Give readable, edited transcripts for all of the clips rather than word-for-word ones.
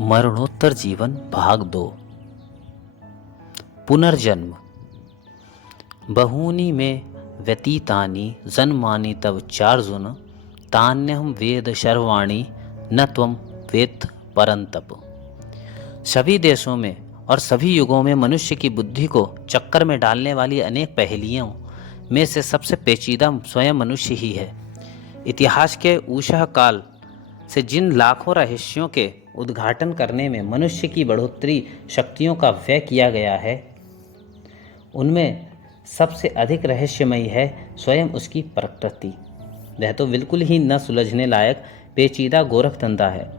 मरणोत्तर जीवन भाग 2। पुनर्जन्म। बहूनि मे व्यतीतानि जन्मानि तव चार्जुन, तान्यहं वेद सर्वाणि न त्वं वेत्थ परन्तप। सभी देशों में और सभी युगों में मनुष्य की बुद्धि को चक्कर में डालने वाली अनेक पहेलियों में से सबसे पेचीदा स्वयं मनुष्य ही है। इतिहास के ऊषः काल से जिन लाखों रहस्यों के उद्घाटन करने में मनुष्य की बढ़ोतरी शक्तियों का व्यय किया गया है, उनमें सबसे अधिक रहस्यमयी है स्वयं उसकी प्रकृति। वह तो बिल्कुल ही न सुलझने लायक पेचीदा गोरखधंधा है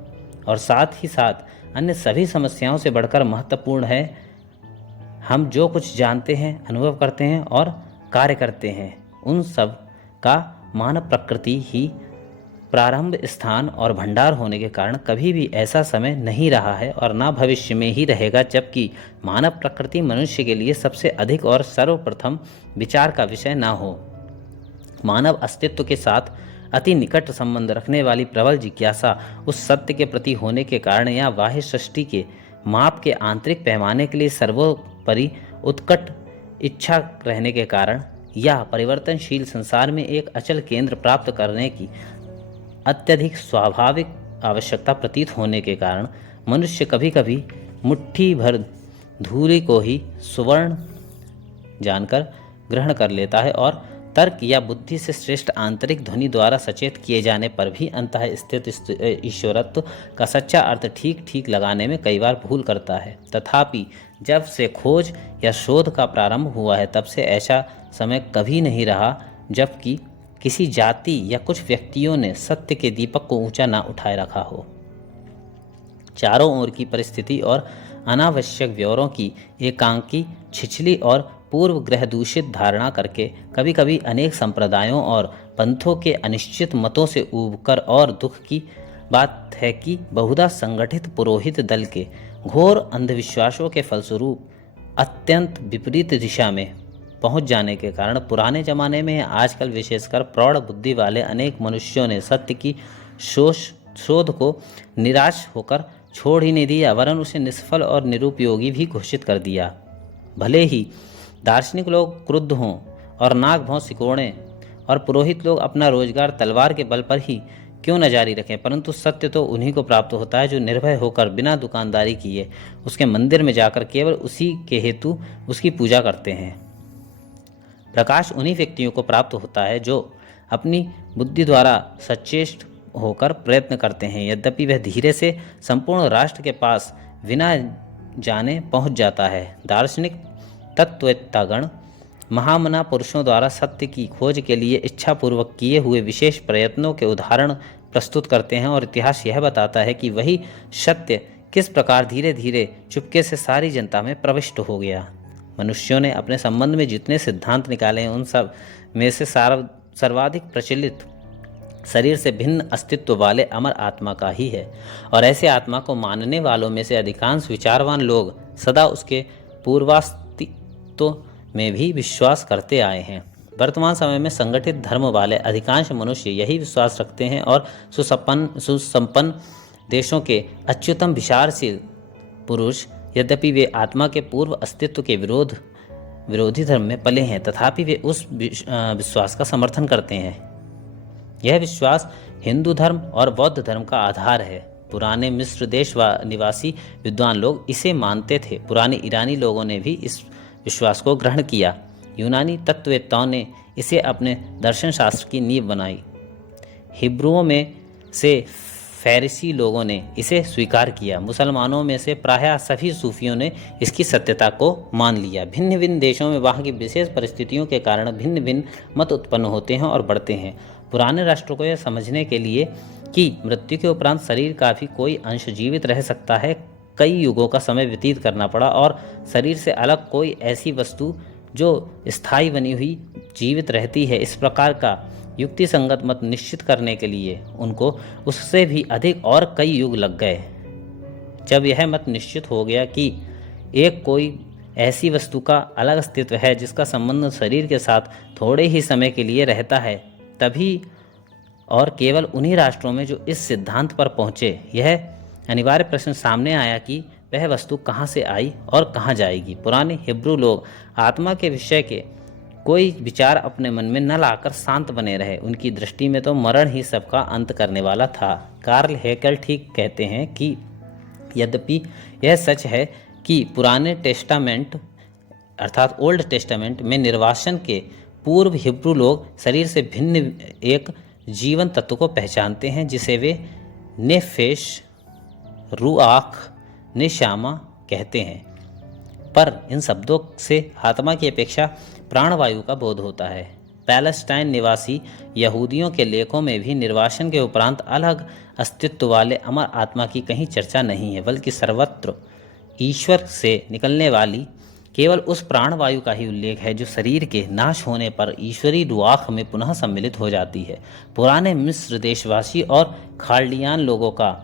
और साथ ही साथ अन्य सभी समस्याओं से बढ़कर महत्वपूर्ण है। हम जो कुछ जानते हैं, अनुभव करते हैं और कार्य करते हैं, उन सब का मानव प्रकृति ही प्रारंभ स्थान और भंडार होने के कारण कभी भी ऐसा समय नहीं रहा है और ना भविष्य में ही रहेगा जबकि मानव प्रकृति मनुष्य के लिए सबसे अधिक और सर्वप्रथम विचार का विषय ना हो। मानव अस्तित्व के साथ अति निकट संबंध रखने वाली प्रबल जिज्ञासा उस सत्य के प्रति होने के कारण या बाह्य सृष्टि के माप के आंतरिक पैमाने के लिए सर्वोपरि उत्कट इच्छा रहने के कारण या परिवर्तनशील संसार में एक अचल केंद्र प्राप्त करने की अत्यधिक स्वाभाविक आवश्यकता प्रतीत होने के कारण मनुष्य कभी कभी मुट्ठी भर धूलि को ही सुवर्ण जानकर ग्रहण कर लेता है और तर्क या बुद्धि से श्रेष्ठ आंतरिक ध्वनि द्वारा सचेत किए जाने पर भी अंतः स्थित ईश्वरत्व का सच्चा अर्थ ठीक ठीक लगाने में कई बार भूल करता है। तथापि जब से खोज या शोध का प्रारंभ हुआ है तब से ऐसा समय कभी नहीं रहा जबकि किसी जाति या कुछ व्यक्तियों ने सत्य के दीपक को ऊंचा ना उठाए रखा हो। चारों ओर की परिस्थिति और अनावश्यक ब्यौरों की एकांकी छिछली और पूर्व ग्रह दूषित धारणा करके कभी कभी अनेक संप्रदायों और पंथों के अनिश्चित मतों से ऊबकर और दुख की बात है कि बहुधा संगठित पुरोहित दल के घोर अंधविश्वासों के फलस्वरूप अत्यंत विपरीत दिशा में पहुंच जाने के कारण पुराने जमाने में आजकल विशेषकर प्रौढ़ बुद्धि वाले अनेक मनुष्यों ने सत्य की शोध को निराश होकर छोड़ ही नहीं दिया वरन उसे निष्फल और निरुपयोगी भी घोषित कर दिया। भले ही दार्शनिक लोग क्रुद्ध हों और नाक भौं सिकोड़ें और पुरोहित लोग अपना रोजगार तलवार के बल पर ही क्यों न जारी रखें, परंतु सत्य तो उन्हीं को प्राप्त होता है जो निर्भय होकर बिना दुकानदारी किए उसके मंदिर में जाकर केवल उसी के हेतु उसकी पूजा करते हैं। प्रकाश उन्हीं व्यक्तियों को प्राप्त होता है जो अपनी बुद्धि द्वारा सचेष्ट होकर प्रयत्न करते हैं, यद्यपि वह धीरे से संपूर्ण राष्ट्र के पास बिना जाने पहुंच जाता है। दार्शनिक तत्ववेत्तागण महामना पुरुषों द्वारा सत्य की खोज के लिए इच्छापूर्वक किए हुए विशेष प्रयत्नों के उदाहरण प्रस्तुत करते हैं और इतिहास यह बताता है कि वही सत्य किस प्रकार धीरे धीरे चुपके से सारी जनता में प्रविष्ट हो गया। मनुष्यों ने अपने संबंध में जितने सिद्धांत निकाले हैं उन सब में से सर्वाधिक प्रचलित शरीर से भिन्न अस्तित्व वाले अमर आत्मा का ही है और ऐसे आत्मा को मानने वालों में से अधिकांश विचारवान लोग सदा उसके पूर्वास्तित्व में भी विश्वास करते आए हैं। वर्तमान समय में संगठित धर्म वाले अधिकांश मनुष्य यही विश्वास रखते हैं और सुसंपन्न देशों के अत्युत्तम विचारशील पुरुष यद्यपि वे आत्मा के पूर्व अस्तित्व के विरोधी धर्म में पले हैं तथापि वे उस विश्वास का समर्थन करते हैं। यह विश्वास हिंदू धर्म और बौद्ध धर्म का आधार है। पुराने मिस्र देश निवासी विद्वान लोग इसे मानते थे। पुराने ईरानी लोगों ने भी इस विश्वास को ग्रहण किया। यूनानी तत्ववेत्ताओं ने इसे अपने दर्शन शास्त्र की नींव बनाई। हिब्रुओं में से फैरिसी लोगों ने इसे स्वीकार किया। मुसलमानों में से प्रायः सभी सूफियों ने इसकी सत्यता को मान लिया। भिन्न भिन्न देशों में वहाँ की विशेष परिस्थितियों के कारण भिन्न भिन्न मत उत्पन्न होते हैं और बढ़ते हैं। पुराने राष्ट्रों को यह समझने के लिए कि मृत्यु के उपरांत शरीर का भी कोई अंश जीवित रह सकता है, कई युगों का समय व्यतीत करना पड़ा और शरीर से अलग कोई ऐसी वस्तु जो स्थायी बनी हुई जीवित रहती है, इस प्रकार का युक्ति संगत मत निश्चित करने के लिए उनको उससे भी अधिक और कई युग लग गए। जब यह मत निश्चित हो गया कि एक कोई ऐसी वस्तु का अलग अस्तित्व है जिसका संबंध शरीर के साथ थोड़े ही समय के लिए रहता है, तभी और केवल उन्हीं राष्ट्रों में जो इस सिद्धांत पर पहुँचे यह अनिवार्य प्रश्न सामने आया कि वह वस्तु कहाँ से आई और कहाँ जाएगी। पुराने हिब्रू लोग आत्मा के विषय के कोई विचार अपने मन में न लाकर शांत बने रहे। उनकी दृष्टि में तो मरण ही सबका अंत करने वाला था। कार्ल हेकल ठीक कहते हैं कि यद्यपि यह सच है कि पुराने टेस्टामेंट अर्थात ओल्ड टेस्टामेंट में निर्वासन के पूर्व हिब्रू लोग शरीर से भिन्न एक जीवन तत्व को पहचानते हैं जिसे वे नेफेश, रूआख, निशामा कहते हैं, पर इन शब्दों से आत्मा की अपेक्षा प्राणवायु का बोध होता है। पैलेस्टाइन निवासी यहूदियों के लेखों में भी निर्वासन के उपरांत अलग अस्तित्व वाले अमर आत्मा की कहीं चर्चा नहीं है, बल्कि सर्वत्र ईश्वर से निकलने वाली केवल उस प्राणवायु का ही उल्लेख है जो शरीर के नाश होने पर ईश्वरी रुआख में पुनः सम्मिलित हो जाती है। पुराने मिस्र देशवासी और खाल्डियान लोगों का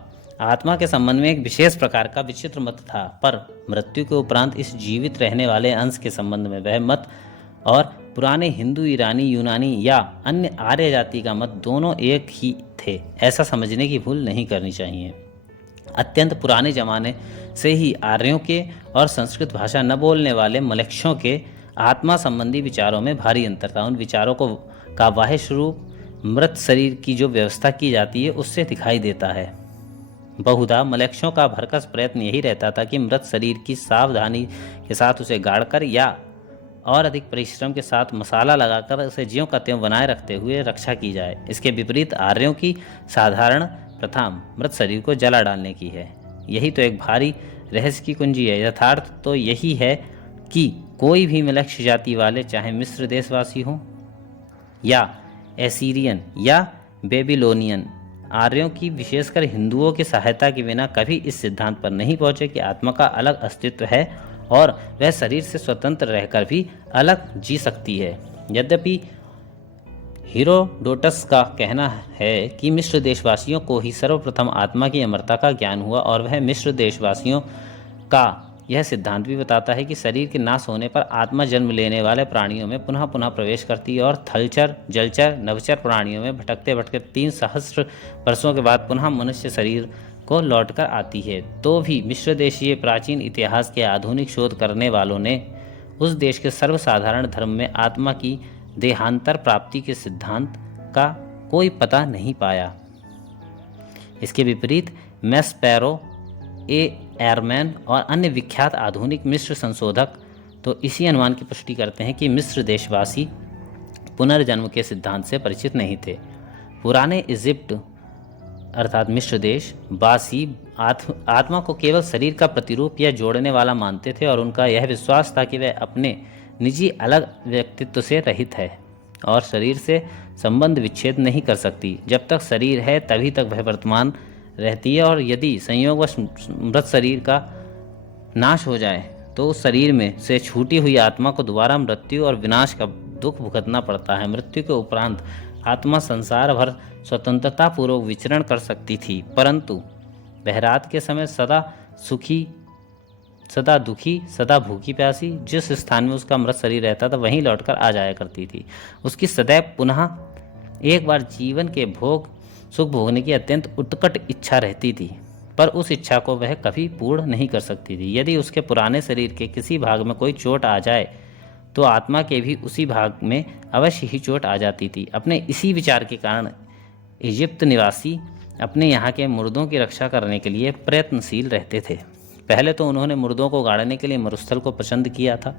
आत्मा के संबंध में एक विशेष प्रकार का विचित्र मत था, पर मृत्यु के उपरांत इस जीवित रहने वाले अंश के संबंध में वह मत और पुराने हिंदू, ईरानी, यूनानी या अन्य आर्य जाति का मत दोनों एक ही थे, ऐसा समझने की भूल नहीं करनी चाहिए। अत्यंत पुराने जमाने से ही आर्यों के और संस्कृत भाषा न बोलने वाले मलेच्छों के आत्मा संबंधी विचारों में भारी अंतर था। उन विचारों का बाह्य स्वरूप मृत शरीर की जो व्यवस्था की जाती है उससे दिखाई देता है। बहुधा मलेच्छों का भरकस प्रयत्न यही रहता था कि मृत शरीर की सावधानी के साथ उसे गाड़कर या और अधिक परिश्रम के साथ मसाला लगाकर उसे ज्यों का त्यों बनाए रखते हुए रक्षा की जाए। इसके विपरीत आर्यों की साधारण प्रथा मृत शरीर को जला डालने की है। यही तो एक भारी रहस्य की कुंजी है। यथार्थ तो यही है कि कोई भी मलेच्छ जाति वाले, चाहे मिस्र देशवासी हों या एसीरियन या बेबीलोनियन, आर्यों की विशेषकर हिंदुओं की सहायता के बिना कभी इस सिद्धांत पर नहीं पहुंचे कि आत्मा का अलग अस्तित्व है और वह शरीर से स्वतंत्र रहकर भी अलग जी सकती है। यद्यपि हीरोडोटस का कहना है कि मिस्र देशवासियों को ही सर्वप्रथम आत्मा की अमरता का ज्ञान हुआ और वह मिस्र देशवासियों का यह सिद्धांत भी बताता है कि शरीर के नाश होने पर आत्मा जन्म लेने वाले प्राणियों में पुनः पुनः प्रवेश करती है और थलचर, जलचर, नभचर प्राणियों में भटकते भटकते 3 सहस्त्र वर्षों के बाद पुनः मनुष्य शरीर को लौटकर आती है। तो भी मिस्र देशीय प्राचीन इतिहास के आधुनिक शोध करने वालों ने उस देश के सर्वसाधारण धर्म में आत्मा की देहांतर प्राप्ति के सिद्धांत का कोई पता नहीं पाया। इसके विपरीत मैस्पेरो, एरमैन और अन्य विख्यात आधुनिक मिस्र संशोधक तो इसी अनुमान की पुष्टि करते हैं कि मिस्र देशवासी पुनर्जन्म के सिद्धांत से परिचित नहीं थे। पुराने इजिप्ट अर्थात मिस्र देश वासी आत्मा को केवल शरीर का प्रतिरूप या जोड़ने वाला मानते थे और उनका यह विश्वास था कि वह अपने निजी अलग व्यक्तित्व से रहित है और शरीर से संबंध विच्छेद नहीं कर सकती। जब तक शरीर है तभी तक वह वर्तमान रहती है और यदि संयोगवश मृत शरीर का नाश हो जाए तो उस शरीर में से छूटी हुई आत्मा को दोबारा मृत्यु और विनाश का दुख भुगतना पड़ता है। मृत्यु के उपरांत आत्मा संसार भर स्वतंत्रता पूर्वक विचरण कर सकती थी, परंतु वह रात के समय सदा सुखी, सदा दुखी, सदा भूखी प्यासी जिस स्थान में उसका मृत शरीर रहता था वहीं लौटकर आ जाया करती थी। उसकी सदैव पुनः एक बार जीवन के भोग सुख भोगने की अत्यंत उत्कट इच्छा रहती थी, पर उस इच्छा को वह कभी पूर्ण नहीं कर सकती थी। यदि उसके पुराने शरीर के किसी भाग में कोई चोट आ जाए तो आत्मा के भी उसी भाग में अवश्य ही चोट आ जाती थी। अपने इसी विचार के कारण इजिप्त निवासी अपने यहाँ के मुर्दों की रक्षा करने के लिए प्रयत्नशील रहते थे। पहले तो उन्होंने मुर्दों को गाड़ने के लिए मरुस्थल को पसंद किया था,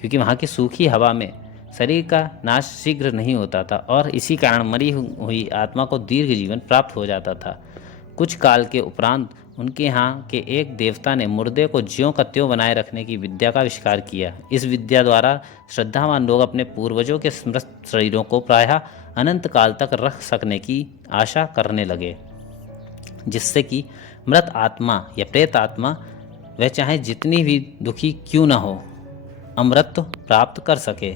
क्योंकि वहाँ की सूखी हवा में शरीर का नाश शीघ्र नहीं होता था और इसी कारण मरी हुई आत्मा को दीर्घ जीवन प्राप्त हो जाता था। कुछ काल के उपरांत उनके यहाँ के एक देवता ने मुर्दे को ज्यों का त्यों बनाए रखने की विद्या का आविष्कार किया। इस विद्या द्वारा श्रद्धावान लोग अपने पूर्वजों के मृत शरीरों को प्रायः अनंत काल तक रख सकने की आशा करने लगे, जिससे कि मृत आत्मा या प्रेत आत्मा वह चाहे जितनी भी दुखी क्यों न हो अमृत प्राप्त कर सके।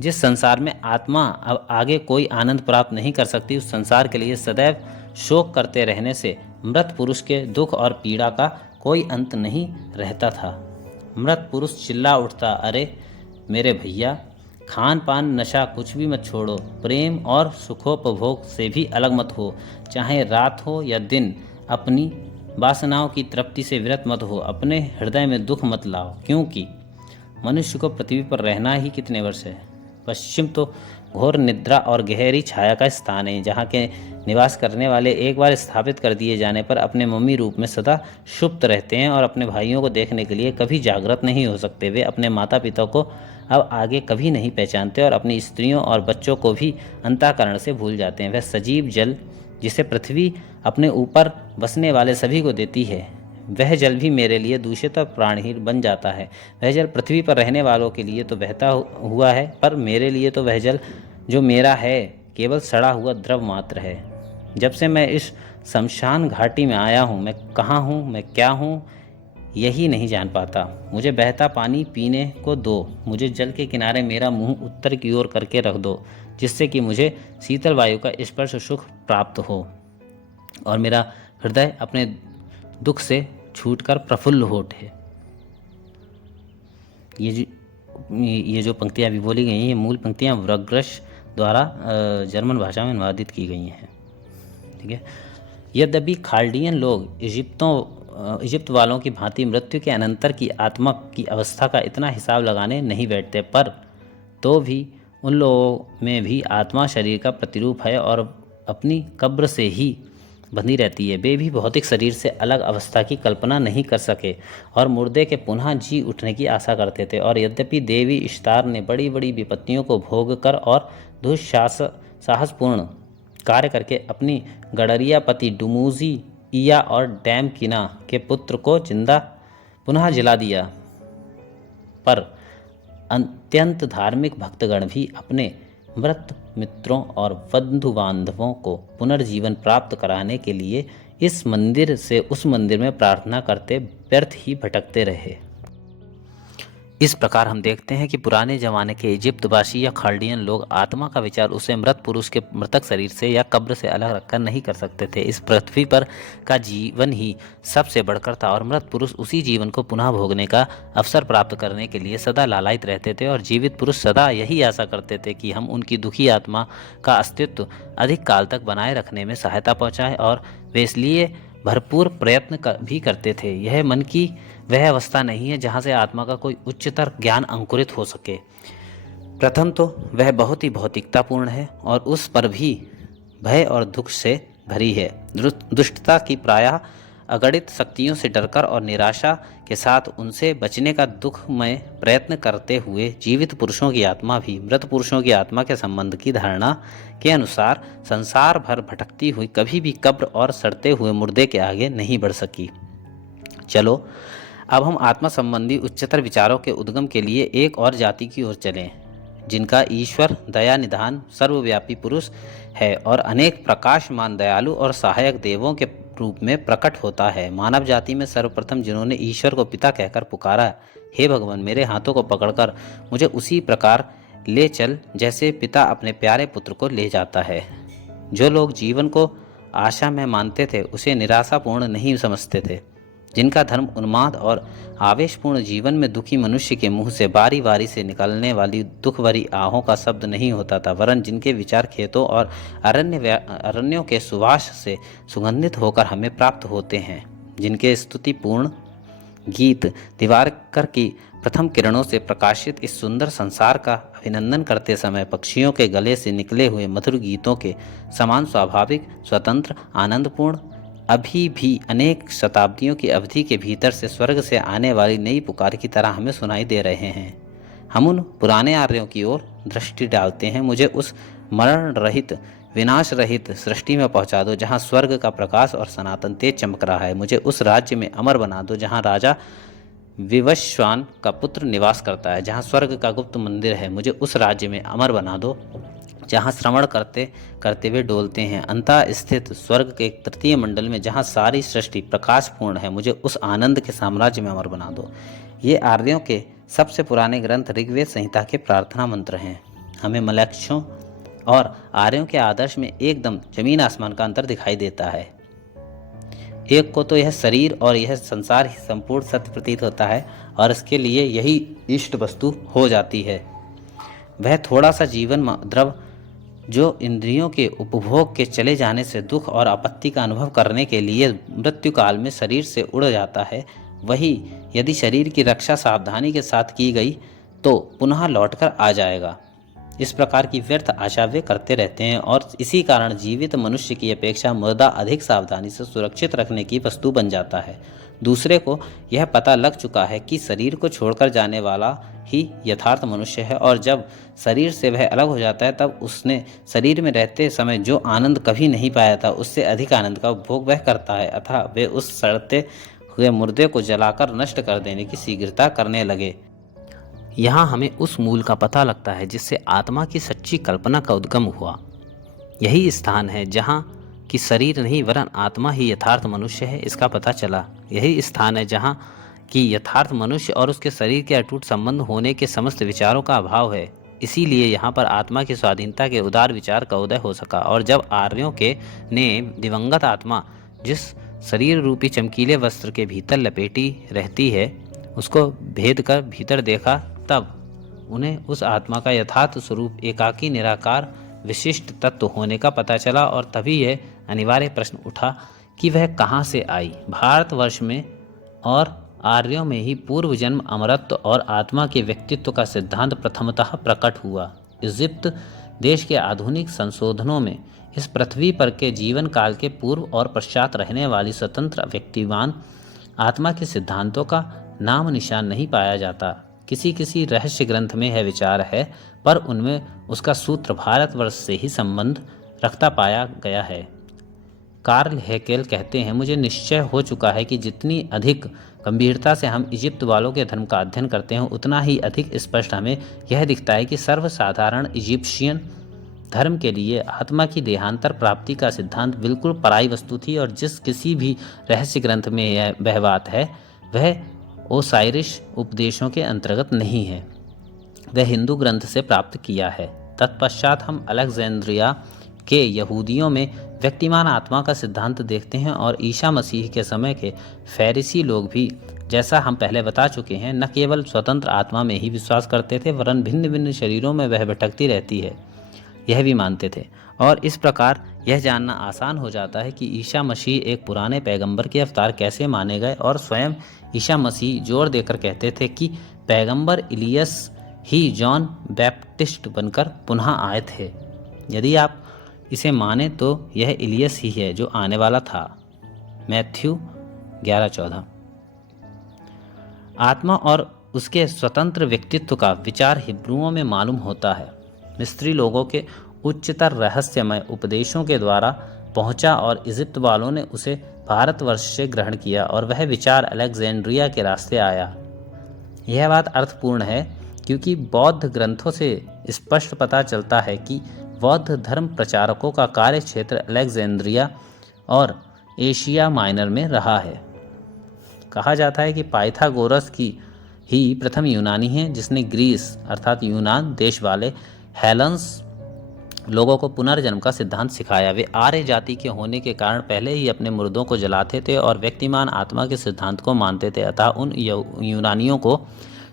जिस संसार में आत्मा अब आगे कोई आनंद प्राप्त नहीं कर सकती, उस संसार के लिए सदैव शोक करते रहने से मृत पुरुष के दुख और पीड़ा का कोई अंत नहीं रहता था। मृत पुरुष चिल्ला उठता, अरे मेरे भैया, खान पान नशा कुछ भी मत छोड़ो, प्रेम और सुखोपभोग से भी अलग मत हो, चाहे रात हो या दिन, अपनी वासनाओं की तृप्ति से विरत मत हो, अपने हृदय में दुख मत लाओ, क्योंकि मनुष्य को पृथ्वी पर रहना ही कितने वर्ष है। पश्चिम तो घोर निद्रा और गहरी छाया का स्थान है, जहाँ के निवास करने वाले एक बार स्थापित कर दिए जाने पर अपने मम्मी रूप में सदा सुप्त रहते हैं और अपने भाइयों को देखने के लिए कभी जागृत नहीं हो सकते। वे अपने माता पिता को अब आगे कभी नहीं पहचानते और अपनी स्त्रियों और बच्चों को भी अंतःकरण से भूल जाते हैं। वह सजीव जल जिसे पृथ्वी अपने ऊपर बसने वाले सभी को देती है, वह जल भी मेरे लिए दूषित और प्राणहीन बन जाता है। वह जल पृथ्वी पर रहने वालों के लिए तो बहता हुआ है, पर मेरे लिए तो वह जल जो मेरा है केवल सड़ा हुआ द्रव मात्र है। जब से मैं इस शमशान घाटी में आया हूँ, मैं कहाँ हूँ, मैं क्या हूँ, यही नहीं जान पाता। मुझे बहता पानी पीने को दो, मुझे जल के किनारे मेरा मुंह उत्तर की ओर करके रख दो, जिससे कि मुझे शीतल वायु का स्पर्श सुख प्राप्त हो और मेरा हृदय अपने दुख से छूटकर प्रफुल्ल हो उठे। ये जो पंक्तियाँ अभी बोली गई हैं, ये मूल पंक्तियाँ व्रग्रश द्वारा जर्मन भाषा में अनुवादित की गई हैं। ठीक है। यद्यपि खाल्डियन लोग इजिप्त वालों की भांति मृत्यु के अनंतर की आत्मा की अवस्था का इतना हिसाब लगाने नहीं बैठते, पर तो भी उन लोगों में भी आत्मा शरीर का प्रतिरूप है और अपनी कब्र से ही बंधी रहती है। वे भी भौतिक शरीर से अलग अवस्था की कल्पना नहीं कर सके और मुर्दे के पुनः जी उठने की आशा करते थे। और यद्यपि देवी इश्तार ने बड़ी बड़ी विपत्तियों को भोग कर और दुस्साहसपूर्ण कार्य करके अपनी गडरिया पति डुमूजी इया और डैम किना के पुत्र को जिंदा पुनः जिला दिया, पर अत्यंत धार्मिक भक्तगण भी अपने मृत मित्रों और बंधु बांधवों को पुनर्जीवन प्राप्त कराने के लिए इस मंदिर से उस मंदिर में प्रार्थना करते व्यर्थ ही भटकते रहे। इस प्रकार हम देखते हैं कि पुराने जमाने के इजिप्तवासी या खाल्डियन लोग आत्मा का विचार उसे मृत पुरुष के मृतक शरीर से या कब्र से अलग रखकर नहीं कर सकते थे। इस पृथ्वी पर का जीवन ही सबसे बढ़कर था और मृत पुरुष उसी जीवन को पुनः भोगने का अवसर प्राप्त करने के लिए सदा लालायित रहते थे और जीवित पुरुष सदा यही आशा करते थे कि हम उनकी दुखी आत्मा का अस्तित्व अधिक काल तक बनाए रखने में सहायता पहुँचाएं, और वे इसलिए भरपूर प्रयत्न भी करते थे। यह मन की वह अवस्था नहीं है जहाँ से आत्मा का कोई उच्चतर ज्ञान अंकुरित हो सके। प्रथम तो वह बहुत ही भौतिकतापूर्ण है और उस पर भी भय और दुख से भरी है। दुष्टता की प्रायः अगणित शक्तियों से डरकर और निराशा के साथ उनसे बचने का दुखमय प्रयत्न करते हुए जीवित पुरुषों की आत्मा भी मृत पुरुषों की आत्मा के संबंध की धारणा के अनुसार संसार भर भटकती हुई कभी भी कब्र और सड़ते हुए मुर्दे के आगे नहीं बढ़ सकी। चलो अब हम आत्मा संबंधी उच्चतर विचारों के उद्गम के लिए एक और जाति की ओर चलें, जिनका ईश्वर दया निधान सर्वव्यापी पुरुष है और अनेक प्रकाशमान दयालु और सहायक देवों के रूप में प्रकट होता है। मानव जाति में सर्वप्रथम जिन्होंने ईश्वर को पिता कहकर पुकारा, हे भगवान मेरे हाथों को पकड़कर मुझे उसी प्रकार ले चल जैसे पिता अपने प्यारे पुत्र को ले जाता है। जो लोग जीवन को आशा में मानते थे उसे निराशापूर्ण नहीं समझते थे, जिनका धर्म उन्माद और आवेशपूर्ण जीवन में दुखी मनुष्य के मुंह से बारी बारी से निकलने वाली दुख भरी आहों का शब्द नहीं होता था, वरन जिनके विचार खेतों और अरण्यों के सुवास से सुगंधित होकर हमें प्राप्त होते हैं, जिनके स्तुतिपूर्ण गीत दिवाकर की प्रथम किरणों से प्रकाशित इस सुंदर संसार का अभिनंदन करते समय पक्षियों के गले से निकले हुए मधुर गीतों के समान स्वाभाविक, स्वतंत्र, आनंदपूर्ण अभी भी अनेक शताब्दियों की अवधि के भीतर से स्वर्ग से आने वाली नई पुकार की तरह हमें सुनाई दे रहे हैं। हम उन पुराने आर्यों की ओर दृष्टि डालते हैं। मुझे उस मरण रहित विनाश रहित सृष्टि में पहुंचा दो जहां स्वर्ग का प्रकाश और सनातन तेज चमक रहा है। मुझे उस राज्य में अमर बना दो जहां राजा विवस्वान का पुत्र निवास करता है, जहां स्वर्ग का गुप्त मंदिर है। मुझे उस राज्य में अमर बना दो जहाँ श्रवण करते करते वे डोलते हैं। अंतः स्थित स्वर्ग के तृतीय मंडल में जहाँ सारी सृष्टि प्रकाशपूर्ण है, मुझे उस आनंद के साम्राज्य में अमर बना दो। ये आर्यों के सबसे पुराने ग्रंथ ऋग्वेद संहिता के प्रार्थना मंत्र हैं। हमें मलक्षों और आर्यों के आदर्श में एकदम जमीन आसमान का अंतर दिखाई देता है। एक को तो यह शरीर और यह संसार ही संपूर्ण सत्य प्रतीत होता है और इसके लिए यही इष्ट वस्तु हो जाती है। वह थोड़ा सा जीवन द्रव जो इंद्रियों के उपभोग के चले जाने से दुख और आपत्ति का अनुभव करने के लिए मृत्यु काल में शरीर से उड़ जाता है, वही यदि शरीर की रक्षा सावधानी के साथ की गई तो पुनः लौटकर आ जाएगा। इस प्रकार की व्यर्थ आशा वे करते रहते हैं और इसी कारण जीवित मनुष्य की अपेक्षा मुर्दा अधिक सावधानी से सुरक्षित रखने की वस्तु बन जाता है। दूसरे को यह पता लग चुका है कि शरीर को छोड़कर जाने वाला ही यथार्थ मनुष्य है और जब शरीर से वह अलग हो जाता है तब उसने शरीर में रहते समय जो आनंद कभी नहीं पाया था उससे अधिक आनंद का उपभोग वह करता है। अतः वे उस सड़ते हुए मुर्दे को जलाकर नष्ट कर देने की शीघ्रता करने लगे। यहाँ हमें उस मूल का पता लगता है जिससे आत्मा की सच्ची कल्पना का उद्गम हुआ। यही स्थान है जहाँ कि शरीर नहीं वरन आत्मा ही यथार्थ मनुष्य है, इसका पता चला। यही स्थान है जहाँ कि यथार्थ मनुष्य और उसके शरीर के अटूट संबंध होने के समस्त विचारों का अभाव है। इसीलिए यहाँ पर आत्मा की स्वाधीनता के उदार विचार का उदय हो सका। और जब आर्यों के ने दिवंगत आत्मा जिस शरीर रूपी चमकीले वस्त्र के भीतर लपेटी रहती है उसको भेद कर भीतर देखा, तब उन्हें उस आत्मा का यथार्थ स्वरूप एकाकी निराकार विशिष्ट तत्व होने का पता चला और तभी यह अनिवार्य प्रश्न उठा कि वह कहाँ से आई। भारतवर्ष में और आर्यों में ही पूर्व जन्म अमरत्व और आत्मा के व्यक्तित्व का सिद्धांत प्रथमतः प्रकट हुआ। इजिप्त देश के आधुनिक संशोधनों में इस पृथ्वी पर के जीवन काल के पूर्व और पश्चात रहने वाली स्वतंत्र व्यक्तिवान आत्मा के सिद्धांतों का नाम निशान नहीं पाया जाता। किसी किसी रहस्य ग्रंथ में यह विचार है, पर उनमें उसका सूत्र भारतवर्ष से ही संबंध रखता पाया गया है। कार्ल हैकेल कहते हैं, मुझे निश्चय हो चुका है कि जितनी अधिक गंभीरता से हम इजिप्त वालों के धर्म का अध्ययन करते हैं उतना ही अधिक स्पष्ट हमें यह दिखता है कि सर्वसाधारण इजिप्शियन धर्म के लिए आत्मा की देहांतर प्राप्ति का सिद्धांत बिल्कुल पराई वस्तु थी और जिस किसी भी रहस्य ग्रंथ में वह बात है वह ओसाइरिश उपदेशों के अंतर्गत नहीं है, वह हिंदू ग्रंथ से प्राप्त किया है। तत्पश्चात हम अलेक्जेंड्रिया के यहूदियों में व्यक्तिमान आत्मा का सिद्धांत देखते हैं और ईसा मसीह के समय के फैरिसी लोग भी, जैसा हम पहले बता चुके हैं, न केवल स्वतंत्र आत्मा में ही विश्वास करते थे वरन भिन्न भिन्न शरीरों में वह भटकती रहती है यह भी मानते थे। और इस प्रकार यह जानना आसान हो जाता है कि ईसा मसीह एक पुराने पैगंबर के अवतार कैसे माने गए और स्वयं ईसा मसीह जोर देकर कहते थे कि पैगंबर इलियस ही जॉन बैप्टिस्ट बनकर पुनः आए थे। यदि आप इसे माने तो यह इलियस ही है जो आने वाला था। मैथ्यू 11:14। आत्मा और उसके स्वतंत्र व्यक्तित्व का विचार हिब्रुओं में मालूम होता है। मिस्री लोगों के उच्चतर रहस्यमय उपदेशों के द्वारा पहुंचा और इजिप्त वालों ने उसे भारतवर्ष से ग्रहण किया और वह विचार अलेक्जेंड्रिया के रास्ते आया। यह बात अर्थपूर्ण है क्योंकि बौद्ध ग्रंथों से स्पष्ट पता चलता है कि बौद्ध धर्म प्रचारकों का कार्य क्षेत्र अलेक्जेंड्रिया और एशिया माइनर में रहा है। कहा जाता है कि पाइथागोरस की ही प्रथम यूनानी है जिसने ग्रीस अर्थात यूनान देश वाले हेलेंस लोगों को पुनर्जन्म का सिद्धांत सिखाया। वे आर्य जाति के होने के कारण पहले ही अपने मुर्दों को जलाते थे और व्यक्तिमान आत्मा के सिद्धांत को मानते थे। अतः उन यूनानियों को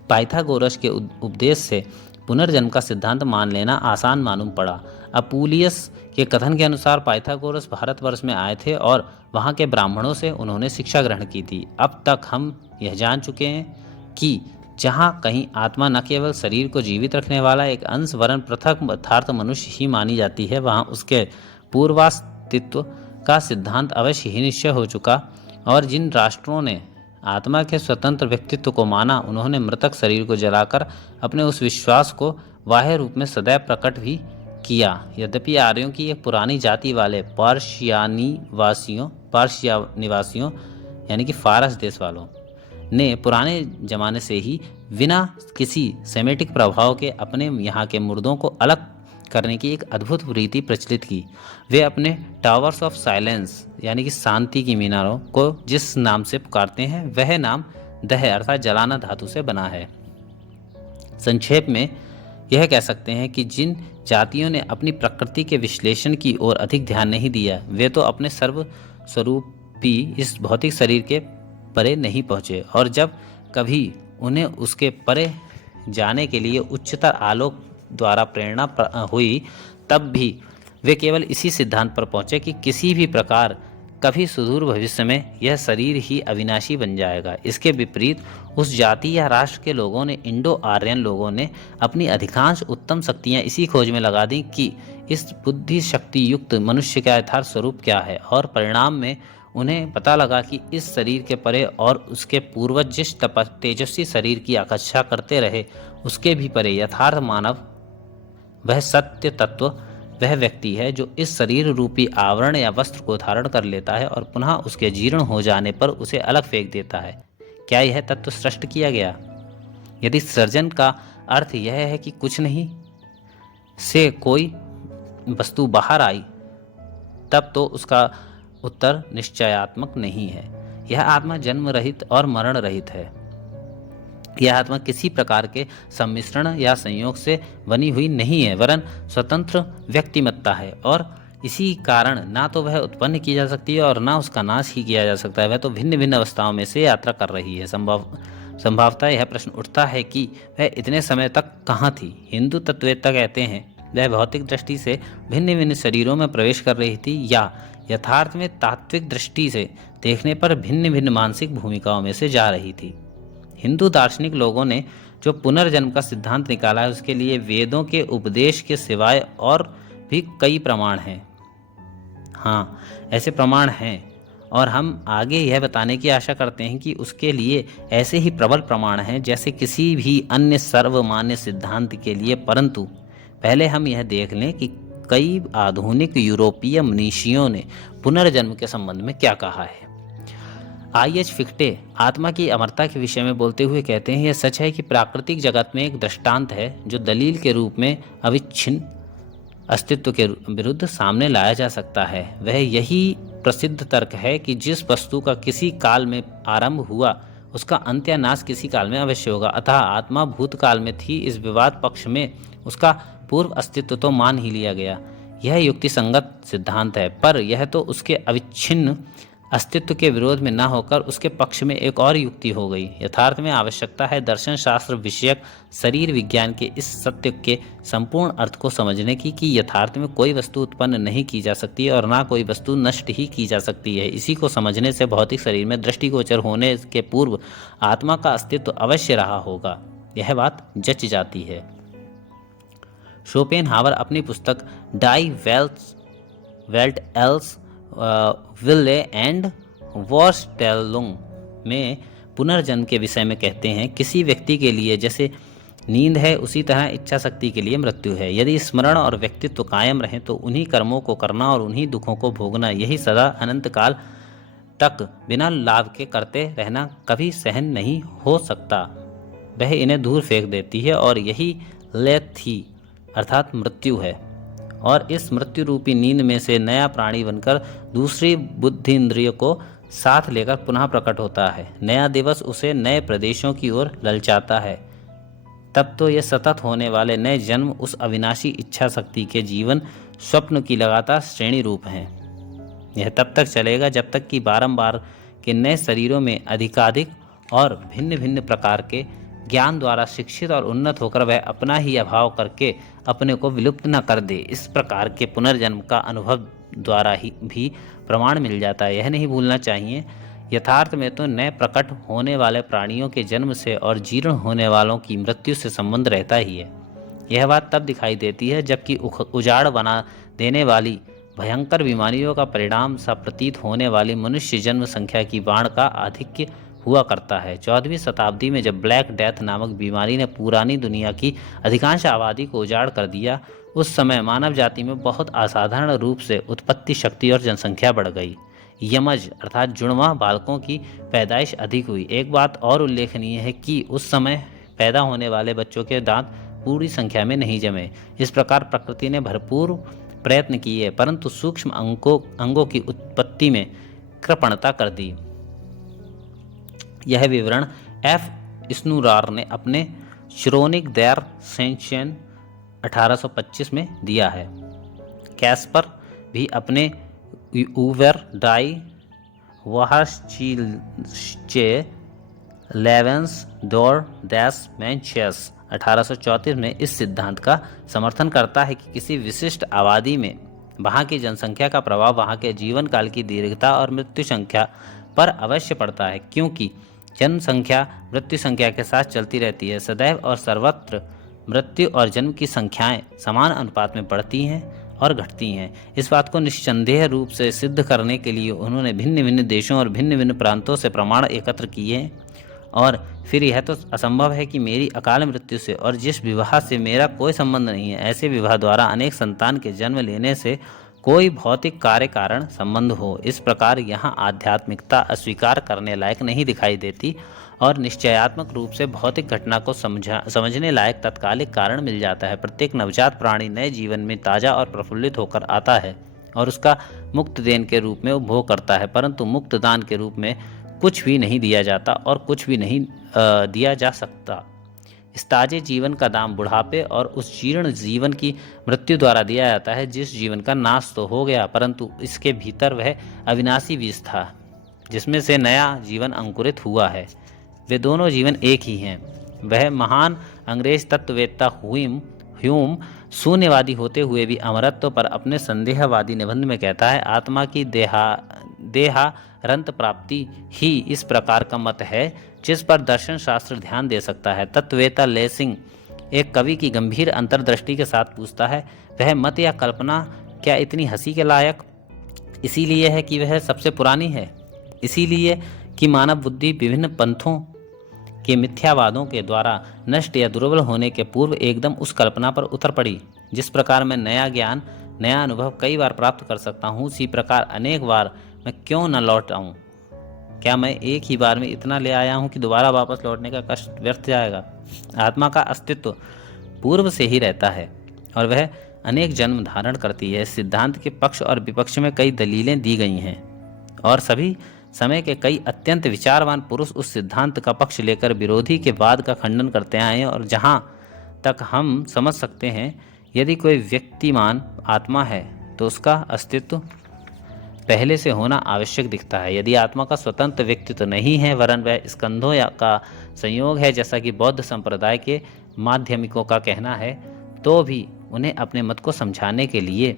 पाइथागोरस के उपदेश से पुनर्जन्म का सिद्धांत मान लेना आसान मालूम पड़ा। अपूलियस के कथन के अनुसार पाइथागोरस भारतवर्ष में आए थे और वहाँ के ब्राह्मणों से उन्होंने शिक्षा ग्रहण की थी। अब तक हम यह जान चुके हैं कि जहाँ कहीं आत्मा न केवल शरीर को जीवित रखने वाला एक अंश वरन पृथक यथार्थ मनुष्य ही मानी जाती है, वहाँ उसके पूर्वास्तित्व का सिद्धांत अवश्य ही निश्चय हो चुका। और जिन राष्ट्रों ने आत्मा के स्वतंत्र व्यक्तित्व को माना उन्होंने मृतक शरीर को जलाकर अपने उस विश्वास को बाह्य रूप में सदैव प्रकट भी किया। यद्यपि आर्यों की एक पुरानी जाति वाले पर्शिया निवासियों यानी कि फारस देश वालों ने पुराने जमाने से ही बिना किसी सेमेटिक प्रभाव के अपने यहाँ के मुर्दों को अलग करने की एक अद्भुत रीति प्रचलित की। वे अपने टावर्स ऑफ साइलेंस यानी कि शांति की मीनारों को जिस नाम से पुकारते हैं वह नाम दह अर्थात जलाना धातु से बना है। संक्षेप में यह कह सकते हैं कि जिन जातियों ने अपनी प्रकृति के विश्लेषण की ओर अधिक ध्यान नहीं दिया वे तो अपने सर्वस्वरूपी इस भौतिक शरीर के परे नहीं पहुँचे और जब कभी उन्हें उसके परे जाने के लिए उच्चतर आलोक द्वारा प्रेरणा हुई तब भी वे केवल इसी सिद्धांत पर पहुंचे कि किसी भी प्रकार कभी सुदूर भविष्य में यह शरीर ही अविनाशी बन जाएगा। इसके विपरीत उस जाति या राष्ट्र के लोगों ने, इंडो आर्यन लोगों ने, अपनी अधिकांश उत्तम शक्तियां इसी खोज में लगा दी कि इस बुद्धि शक्ति युक्त मनुष्य का यथार्थ स्वरूप क्या है, और परिणाम में उन्हें पता लगा कि इस शरीर के परे और उसके पूर्वज जिस तेजस्वी शरीर की आकांक्षा करते रहे, उसके भी परे यथार्थ मानव, वह सत्य तत्व, वह व्यक्ति है जो इस शरीर रूपी आवरण या वस्त्र को धारण कर लेता है और पुनः उसके जीर्ण हो जाने पर उसे अलग फेंक देता है। क्या यह तत्व सृष्ट किया गया? यदि सृजन का अर्थ यह है कि कुछ नहीं से कोई वस्तु बाहर आई, तब तो उसका उत्तर निश्चयात्मक नहीं है। यह आत्मा जन्म रहित और मरण रहित है। यह आत्मा किसी प्रकार के सम्मिश्रण या संयोग से बनी हुई नहीं है, वरन स्वतंत्र व्यक्तिमत्ता है, और इसी कारण ना तो वह उत्पन्न की जा सकती है और ना उसका नाश ही किया जा सकता है। वह तो भिन्न भिन्न अवस्थाओं में से यात्रा कर रही है। संभवतः यह प्रश्न उठता है कि वह इतने समय तक कहाँ थी? हिंदू तत्ववेत्ता कहते हैं वह भौतिक दृष्टि से भिन्न भिन्न शरीरों में प्रवेश कर रही थी, या यथार्थ में तात्विक दृष्टि से देखने पर भिन्न भिन्न मानसिक भूमिकाओं में से जा रही थी। हिंदू दार्शनिक लोगों ने जो पुनर्जन्म का सिद्धांत निकाला है, उसके लिए वेदों के उपदेश के सिवाय और भी कई प्रमाण हैं। हाँ, ऐसे प्रमाण हैं, और हम आगे यह बताने की आशा करते हैं कि उसके लिए ऐसे ही प्रबल प्रमाण हैं जैसे किसी भी अन्य सर्वमान्य सिद्धांत के लिए। परंतु पहले हम यह देख लें कि कई आधुनिक यूरोपीय मनीषियों ने पुनर्जन्म के संबंध में क्या कहा है। I.H. फिक्टे आत्मा की अमरता के विषय में बोलते हुए कहते हैं, यह सच है कि प्राकृतिक जगत में एक दृष्टांत है जो दलील के रूप में अविच्छिन्न अस्तित्व के विरुद्ध सामने लाया जा सकता है। वह यही प्रसिद्ध तर्क है कि जिस वस्तु का किसी काल में आरंभ हुआ, उसका अंत या नाश किसी काल में अवश्य होगा। अतः आत्मा भूतकाल में थी, इस विवाद पक्ष में उसका पूर्व अस्तित्व तो मान ही लिया गया। यह युक्तिसंगत सिद्धांत है, पर यह तो उसके अविच्छिन्न अस्तित्व के विरोध में न होकर उसके पक्ष में एक और युक्ति हो गई। यथार्थ में आवश्यकता है दर्शन शास्त्र विषयक शरीर विज्ञान के इस सत्य के संपूर्ण अर्थ को समझने की कि यथार्थ में कोई वस्तु उत्पन्न नहीं की जा सकती और ना कोई वस्तु नष्ट ही की जा सकती है। इसी को समझने से भौतिक शरीर में दृष्टिगोचर होने के पूर्व आत्मा का अस्तित्व अवश्य रहा होगा, यह बात जच जाती है। शोपेनहावर अपनी पुस्तक Die Welt als Wille und Vorstellung में पुनर्जन्म के विषय में कहते हैं, किसी व्यक्ति के लिए जैसे नींद है, उसी तरह इच्छा शक्ति के लिए मृत्यु है। यदि स्मरण और व्यक्तित्व कायम रहे तो उन्हीं कर्मों को करना और उन्हीं दुखों को भोगना, यही सदा अनंत काल तक बिना लाभ के करते रहना कभी सहन नहीं हो सकता। वह इन्हें दूर फेंक देती है, और यही लेथी अर्थात मृत्यु है, और इस मृत्यु रूपी नींद में से नया प्राणी बनकर दूसरी बुद्धि इंद्रिय को साथ लेकर पुनः प्रकट होता है। नया दिवस उसे नए प्रदेशों की ओर ललचाता है। तब तो ये सतत होने वाले नए जन्म उस अविनाशी इच्छा शक्ति के जीवन स्वप्न की लगातार श्रेणी रूप हैं। यह तब तक चलेगा जब तक कि बारंबार के नए शरीरों में अधिकाधिक और भिन्न भिन्न प्रकार के ज्ञान द्वारा शिक्षित और उन्नत होकर वह अपना ही अभाव करके अपने को विलुप्त न कर दे। इस प्रकार के पुनर्जन्म का अनुभव द्वारा ही भी प्रमाण मिल जाता है। यह नहीं भूलना चाहिए, यथार्थ में तो नए प्रकट होने वाले प्राणियों के जन्म से और जीर्ण होने वालों की मृत्यु से संबंध रहता ही है। यह बात तब दिखाई देती है जबकि उजाड़ बना देने वाली भयंकर बीमारियों का परिणाम सा प्रतीत होने वाली मनुष्य जन्म संख्या की बाढ़ का आधिक्य हुआ करता है। 14वीं शताब्दी में जब ब्लैक डेथ नामक बीमारी ने पुरानी दुनिया की अधिकांश आबादी को उजाड़ कर दिया, उस समय मानव जाति में बहुत असाधारण रूप से उत्पत्ति शक्ति और जनसंख्या बढ़ गई। यमज अर्थात जुड़वां बालकों की पैदाइश अधिक हुई। एक बात और उल्लेखनीय है कि उस समय पैदा होने वाले बच्चों के दांत पूरी संख्या में नहीं जमे। इस प्रकार प्रकृति ने भरपूर प्रयत्न किए, परंतु सूक्ष्म अंगों की उत्पत्ति में कृपणता कर दी। यह विवरण एफ स्नूरार ने अपने श्रोनिक देर सेंशन 1825 में दिया है। कैस्पर भी अपने ऊवर डाई वहास्चे लेवेंस डोर डैस मैंचेस 1834 में इस सिद्धांत का समर्थन करता है कि किसी विशिष्ट आबादी में वहाँ की जनसंख्या का प्रभाव वहाँ के जीवन काल की दीर्घता और मृत्यु संख्या पर अवश्य पड़ता है, क्योंकि जनसंख्या मृत्यु संख्या के साथ चलती रहती है। सदैव और सर्वत्र मृत्यु और जन्म की संख्याएं समान अनुपात में बढ़ती हैं और घटती हैं। इस बात को निस्संदेह रूप से सिद्ध करने के लिए उन्होंने भिन्न भिन्न देशों और भिन्न भिन्न प्रांतों से प्रमाण एकत्र किए और फिर यह तो असंभव है कि मेरी अकाल मृत्यु से और जिस विवाह से मेरा कोई संबंध नहीं है, ऐसे विवाह द्वारा अनेक संतान के जन्म लेने से कोई भौतिक कार्य कारण संबंध हो। इस प्रकार यहाँ आध्यात्मिकता अस्वीकार करने लायक नहीं दिखाई देती और निश्चयात्मक रूप से भौतिक घटना को समझने लायक तत्कालिक कारण मिल जाता है। प्रत्येक नवजात प्राणी नए जीवन में ताजा और प्रफुल्लित होकर आता है और उसका मुक्त देन के रूप में उपभोग करता है, परंतु मुक्त दान के रूप में कुछ भी नहीं दिया जाता और कुछ भी नहीं दिया जा सकता। इस ताजे जीवन का दाम बुढ़ापे और उस जीर्ण जीवन की मृत्यु द्वारा दिया जाता है, जिस जीवन का नाश तो हो गया परंतु इसके भीतर वह अविनाशी बीज था जिसमें से नया जीवन अंकुरित हुआ है। वे दोनों जीवन एक ही हैं। वह महान अंग्रेज तत्ववेत्ता ह्यूम शून्यवादी होते हुए भी अमरत्व पर अपने संदेहवादी निबंध में कहता है, आत्मा की देहारंत प्राप्ति ही इस प्रकार का मत है जिस पर दर्शन शास्त्र ध्यान दे सकता है। तत्ववेत्ता लेसिंग एक कवि की गंभीर अंतर्दृष्टि के साथ पूछता है, वह मत या कल्पना क्या इतनी हंसी के लायक इसीलिए है कि वह सबसे पुरानी है, इसीलिए कि मानव बुद्धि विभिन्न पंथों के मिथ्यावादों के द्वारा नष्ट या दुर्बल होने के पूर्व एकदम उस कल्पना पर उतर पड़ी। जिस प्रकार मैं नया ज्ञान नया अनुभव कई बार प्राप्त कर सकता हूँ, उसी प्रकार अनेक बार मैं क्यों न लौट आऊँ। क्या मैं एक ही बार में इतना ले आया हूँ कि दोबारा वापस लौटने का कष्ट व्यर्थ जाएगा। आत्मा का अस्तित्व पूर्व से ही रहता है और वह अनेक जन्म धारण करती है। इस सिद्धांत के पक्ष और विपक्ष में कई दलीलें दी गई हैं और सभी समय के कई अत्यंत विचारवान पुरुष उस सिद्धांत का पक्ष लेकर विरोधी के वाद का खंडन करते आए हैं। और जहाँ तक हम समझ सकते हैं, यदि कोई व्यक्तिमान आत्मा है तो उसका अस्तित्व पहले से होना आवश्यक दिखता है। यदि आत्मा का स्वतंत्र व्यक्तित्व नहीं है वरन वह स्कंधों का संयोग है, जैसा कि बौद्ध संप्रदाय के माध्यमिकों का कहना है, तो भी उन्हें अपने मत को समझाने के लिए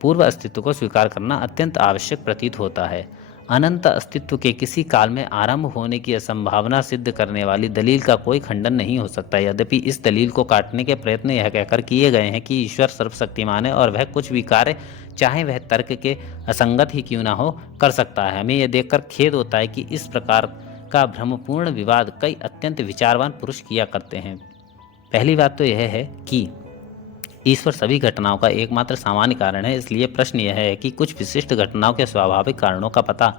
पूर्व अस्तित्व को स्वीकार करना अत्यंत आवश्यक प्रतीत होता है। अनंत अस्तित्व के किसी काल में आरंभ होने की असंभावना सिद्ध करने वाली दलील का कोई खंडन नहीं हो सकता। यद्यपि इस दलील को काटने के प्रयत्न यह कहकर किए गए हैं कि ईश्वर सर्वशक्तिमान है और वह कुछ भी कार्य चाहे वह तर्क के असंगत ही क्यों ना हो कर सकता है। हमें यह देखकर खेद होता है कि इस प्रकार का भ्रमपूर्ण विवाद कई अत्यंत विचारवान पुरुष किया करते हैं। पहली बात तो यह है कि ईश्वर सभी घटनाओं का एकमात्र सामान्य कारण है, इसलिए प्रश्न यह है कि कुछ विशिष्ट घटनाओं के स्वाभाविक कारणों का पता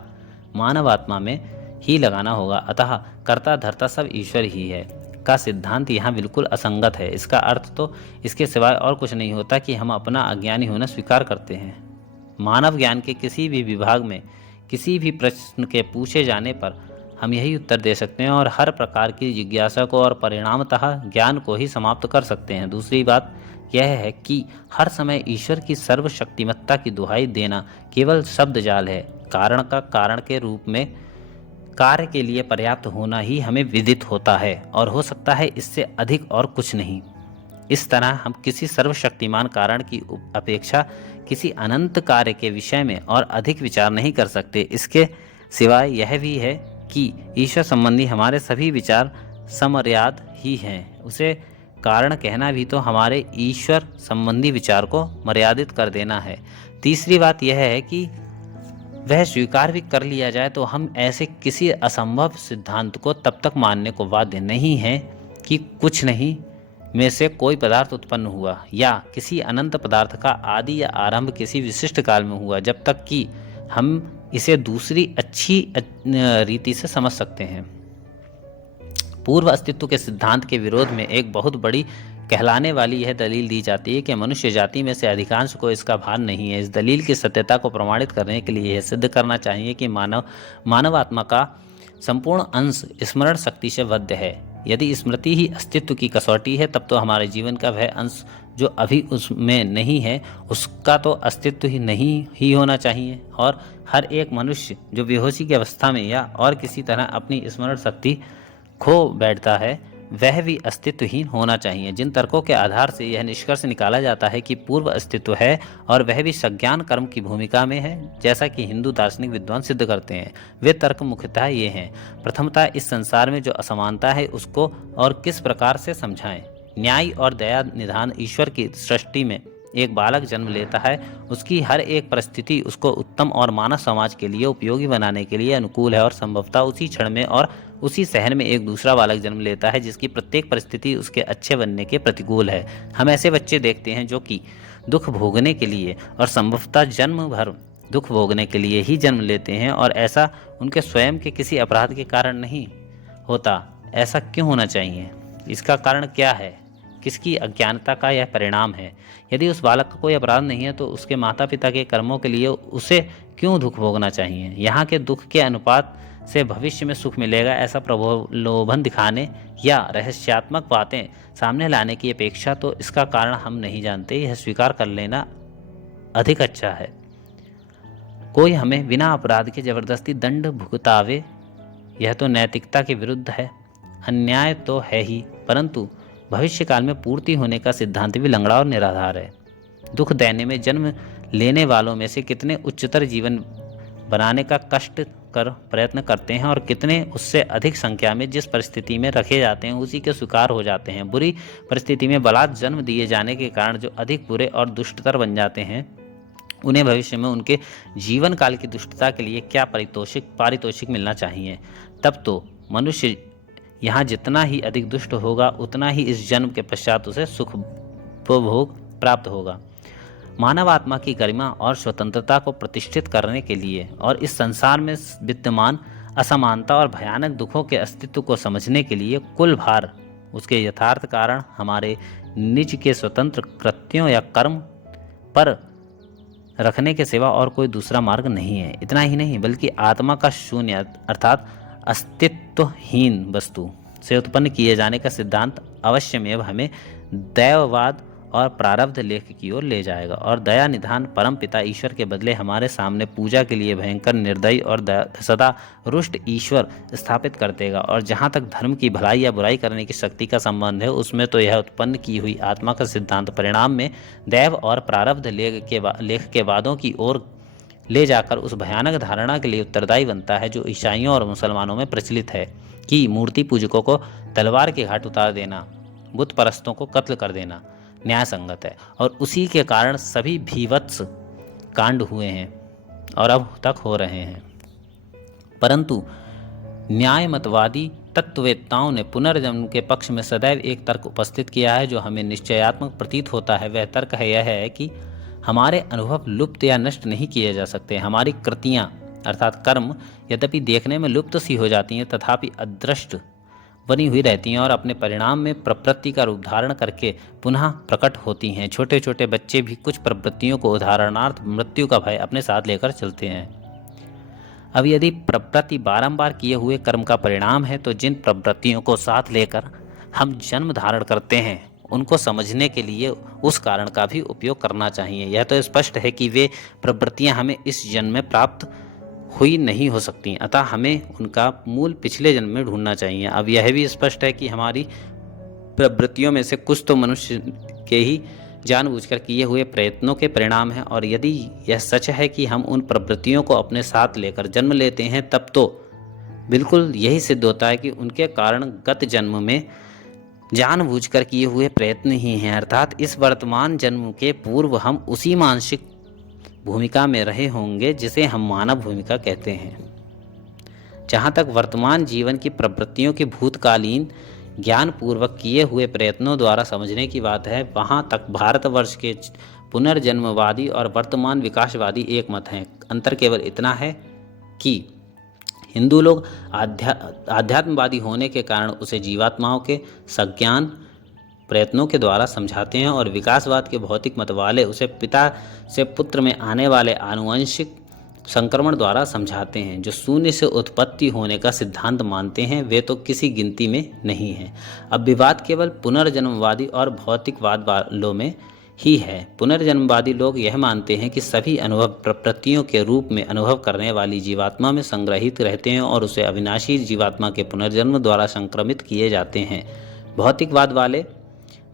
मानव आत्मा में ही लगाना होगा। अतः कर्ता धर्ता सब ईश्वर ही है का सिद्धांत यहाँ बिल्कुल असंगत है। इसका अर्थ तो इसके सिवाय और कुछ नहीं होता कि हम अपना अज्ञानी होना स्वीकार करते हैं। मानव ज्ञान के किसी भी विभाग में किसी भी प्रश्न के पूछे जाने पर हम यही उत्तर दे सकते हैं और हर प्रकार की जिज्ञासा को और परिणामतः ज्ञान को ही समाप्त कर सकते हैं। दूसरी बात यह है कि हर समय ईश्वर की सर्वशक्तिमत्ता की दुहाई देना केवल शब्द जाल है। कारण का कारण के रूप में कार्य के लिए पर्याप्त होना ही हमें विदित होता है और हो सकता है इससे अधिक और कुछ नहीं। इस तरह हम किसी सर्वशक्तिमान कारण की अपेक्षा किसी अनंत कार्य के विषय में और अधिक विचार नहीं कर सकते। इसके सिवाय यह भी है कि ईश्वर संबंधी हमारे सभी विचार समर्याद ही हैं। उसे कारण कहना भी तो हमारे ईश्वर संबंधी विचार को मर्यादित कर देना है। तीसरी बात यह है कि वह स्वीकार भी कर लिया जाए तो हम ऐसे किसी असंभव सिद्धांत को तब तक मानने को बाध्य नहीं हैं कि कुछ नहीं में से कोई पदार्थ उत्पन्न हुआ या किसी अनंत पदार्थ का आदि या आरंभ किसी विशिष्ट काल में हुआ, जब तक कि हम इसे दूसरी अच्छी रीति से समझ सकते हैं। पूर्व अस्तित्व के सिद्धांत के विरोध में एक बहुत बड़ी कहलाने वाली यह दलील दी जाती है कि मनुष्य जाति में से अधिकांश को इसका भान नहीं है। इस दलील की सत्यता को प्रमाणित करने के लिए यह सिद्ध करना चाहिए कि मानव आत्मा का संपूर्ण अंश स्मरण शक्ति से बद्ध है। यदि स्मृति ही अस्तित्व की कसौटी है, तब तो हमारे जीवन का वह अंश जो अभी उसमें नहीं है उसका तो अस्तित्व ही नहीं ही होना चाहिए। और हर एक मनुष्य जो बेहोशी की अवस्था में या और किसी तरह अपनी स्मरण शक्ति खो बैठता है, वह भी अस्तित्वहीन होना चाहिए। जिन तर्कों के आधार से यह निष्कर्ष निकाला जाता है कि पूर्व अस्तित्व है और वह भी सज्ञान कर्म की भूमिका में है, जैसा कि हिंदू दार्शनिक विद्वान सिद्ध करते हैं, वे तर्क मुख्यतः ये हैं। प्रथमतः इस संसार में जो असमानता है उसको और किस प्रकार से समझाएं। न्याय और दया निधान ईश्वर की सृष्टि में एक बालक जन्म लेता है, उसकी हर एक परिस्थिति उसको उत्तम और मानव समाज के लिए उपयोगी बनाने के लिए अनुकूल है और संभवतः उसी क्षण में और उसी शहर में एक दूसरा बालक जन्म लेता है जिसकी प्रत्येक परिस्थिति उसके अच्छे बनने के प्रतिकूल है। हम ऐसे बच्चे देखते हैं जो कि दुख भोगने के लिए और संभवतः जन्म भर दुख भोगने के लिए ही जन्म लेते हैं और ऐसा उनके स्वयं के किसी अपराध के कारण नहीं होता। ऐसा क्यों होना चाहिए? इसका कारण क्या है? किसकी अज्ञानता का यह परिणाम है? यदि उस बालक का कोई अपराध नहीं है तो उसके माता पिता के कर्मों के लिए उसे क्यों दुख भोगना चाहिए? यहाँ के दुख के अनुपात से भविष्य में सुख मिलेगा ऐसा प्रलोभन दिखाने या रहस्यात्मक बातें सामने लाने की अपेक्षा तो इसका कारण हम नहीं जानते, यह स्वीकार कर लेना अधिक अच्छा है। कोई हमें बिना अपराध के जबरदस्ती दंड भुगतावे, यह तो नैतिकता के विरुद्ध है, अन्याय तो है ही, परंतु भविष्य काल में पूर्ति होने का सिद्धांत भी लंगड़ा और निराधार है। दुख देने में जन्म लेने वालों में से कितने उच्चतर जीवन बनाने का कष्ट कर प्रयत्न करते हैं और कितने उससे अधिक संख्या में जिस परिस्थिति में रखे जाते हैं उसी के शिकार हो जाते हैं। बुरी परिस्थिति में बलात् जन्म दिए जाने के कारण जो अधिक बुरे और दुष्टतर बन जाते हैं, उन्हें भविष्य में उनके जीवन काल की दुष्टता के लिए क्या पारितोषिक मिलना चाहिए। तब तो मनुष्य यहाँ जितना ही अधिक दुष्ट होगा उतना ही इस जन्म के पश्चात उसे सुख उपभोग प्राप्त होगा। मानव आत्मा की गरिमा और स्वतंत्रता को प्रतिष्ठित करने के लिए और इस संसार में विद्यमान असमानता और भयानक दुखों के अस्तित्व को समझने के लिए कुल भार उसके यथार्थ कारण हमारे निज के स्वतंत्र कृत्यों या कर्म पर रखने के सिवा और कोई दूसरा मार्ग नहीं है। इतना ही नहीं बल्कि आत्मा का शून्य अर्थात अस्तित्वहीन वस्तु से उत्पन्न किए जाने का सिद्धांत अवश्यमेव हमें दैववाद और प्रारब्ध लेख की ओर ले जाएगा और दया निधान परम पिता ईश्वर के बदले हमारे सामने पूजा के लिए भयंकर निर्दयी और सदा रुष्ट ईश्वर स्थापित कर देगा। और जहाँ तक धर्म की भलाई या बुराई करने की शक्ति का संबंध है उसमें तो यह उत्पन्न की हुई आत्मा का सिद्धांत परिणाम में दैव और प्रारब्ध लेख के वादों की ओर ले जाकर उस भयानक धारणा के लिए उत्तरदायी बनता है जो ईसाइयों और मुसलमानों में प्रचलित है कि मूर्ति पूजकों को तलवार के घाट उतार देना, बुत परस्तों को कत्ल कर देना न्याय संगत है। और उसी के कारण सभी भीवत्स कांड हुए हैं और अब तक हो रहे हैं। परंतु न्यायमतवादी तत्ववेत्ताओं ने पुनर्जन्म के पक्ष में सदैव एक तर्क उपस्थित किया है जो हमें निश्चयात्मक प्रतीत होता है। वह तर्क यह है कि हमारे अनुभव लुप्त या नष्ट नहीं किए जा सकते। हमारी कृतियाँ अर्थात कर्म यद्यपि देखने में लुप्त सी हो जाती हैं तथापि अदृष्ट बनी हुई रहती हैं और अपने परिणाम में प्रवृत्ति का रूप धारण करके पुनः प्रकट होती हैं। छोटे छोटे बच्चे भी कुछ प्रवृत्तियों को उदाहरणार्थ मृत्यु का भय अपने साथ लेकर चलते हैं। अब यदि प्रवृत्ति बारंबार किए हुए कर्म का परिणाम है तो जिन प्रवृत्तियों को साथ लेकर हम जन्म धारण करते हैं उनको समझने के लिए उस कारण का भी उपयोग करना चाहिए। यह तो स्पष्ट है कि वे प्रवृत्तियां हमें इस जन्म में प्राप्त हुई नहीं हो सकती, अतः हमें उनका मूल पिछले जन्म में ढूंढना चाहिए। अब यह भी स्पष्ट है कि हमारी प्रवृत्तियों में से कुछ तो मनुष्य के ही जानबूझकर किए हुए प्रयत्नों के परिणाम हैं और यदि यह सच है कि हम उन प्रवृत्तियों को अपने साथ लेकर जन्म लेते हैं तब तो बिल्कुल यही सिद्ध होता है कि उनके कारण गत जन्म में जानबूझकर किए हुए प्रयत्न ही हैं, अर्थात इस वर्तमान जन्म के पूर्व हम उसी मानसिक भूमिका में रहे होंगे जिसे हम मानव भूमिका कहते हैं। जहाँ तक वर्तमान जीवन की प्रवृत्तियों के भूतकालीन ज्ञानपूर्वक किए हुए प्रयत्नों द्वारा समझने की बात है, वहाँ तक भारतवर्ष के पुनर्जन्मवादी और वर्तमान विकासवादी एक मत हैं। अंतर केवल इतना है कि हिंदू लोग आध्यात्मवादी होने के कारण उसे जीवात्माओं के सज्ञान प्रयत्नों के द्वारा समझाते हैं और विकासवाद के भौतिक मत वाले उसे पिता से पुत्र में आने वाले आनुवंशिक संक्रमण द्वारा समझाते हैं। जो शून्य से उत्पत्ति होने का सिद्धांत मानते हैं वे तो किसी गिनती में नहीं हैं। अब विवाद केवल पुनर्जन्मवादी और भौतिकवाद वालों में ही है। पुनर्जन्मवादी लोग यह मानते हैं कि सभी अनुभव प्रवृत्तियों के रूप में अनुभव करने वाली जीवात्मा में संग्रहित रहते हैं और उसे अविनाशी जीवात्मा के पुनर्जन्म द्वारा संक्रमित किए जाते हैं। भौतिकवाद वाले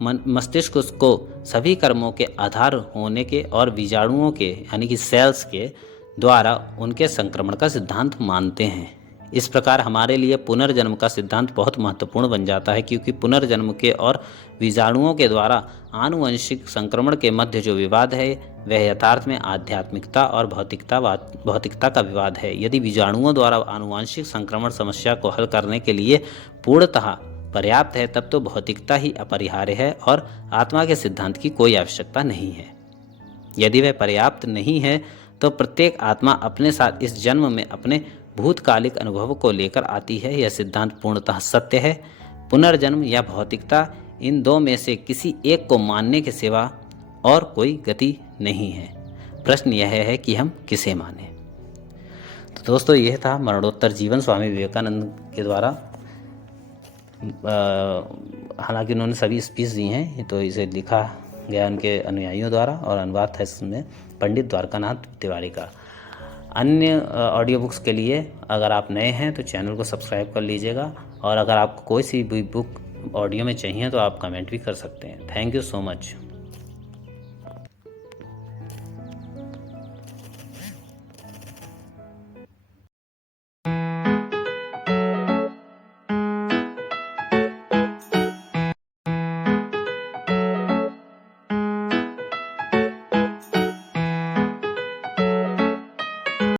मस्तिष्क को सभी कर्मों के आधार होने के और बीजाणुओं के यानी कि सेल्स के द्वारा उनके संक्रमण का सिद्धांत मानते हैं। इस प्रकार हमारे लिए पुनर्जन्म का सिद्धांत बहुत महत्वपूर्ण बन जाता है, क्योंकि पुनर्जन्म के और बीजाणुओं के द्वारा आनुवंशिक संक्रमण के मध्य जो विवाद है वह यथार्थ में आध्यात्मिकता और भौतिकता का विवाद है। यदि बीजाणुओं द्वारा आनुवंशिक संक्रमण समस्या को हल करने के लिए पूर्णतः पर्याप्त है, तब तो भौतिकता ही अपरिहार्य है और आत्मा के सिद्धांत की कोई आवश्यकता नहीं है। यदि वह पर्याप्त नहीं है तो प्रत्येक आत्मा अपने साथ इस जन्म में अपने भूतकालिक अनुभव को लेकर आती है। यह सिद्धांत पूर्णतः सत्य है। पुनर्जन्म या भौतिकता, इन दो में से किसी एक को मानने के सिवा और कोई गति नहीं है। प्रश्न यह है कि हम किसे माने। तो दोस्तों, यह था मरणोत्तर जीवन स्वामी विवेकानंद के द्वारा। हालांकि उन्होंने सभी स्पीच दी हैं, तो इसे लिखा गया उनके अनुयायियों द्वारा और अनुवाद था इसमें पंडित द्वारकानाथ तिवारी का। अन्य ऑडियो बुक्स के लिए अगर आप नए हैं तो चैनल को सब्सक्राइब कर लीजिएगा, और अगर आपको कोई सी भी बुक ऑडियो में चाहिए तो आप कमेंट भी कर सकते हैं। Thank you so much.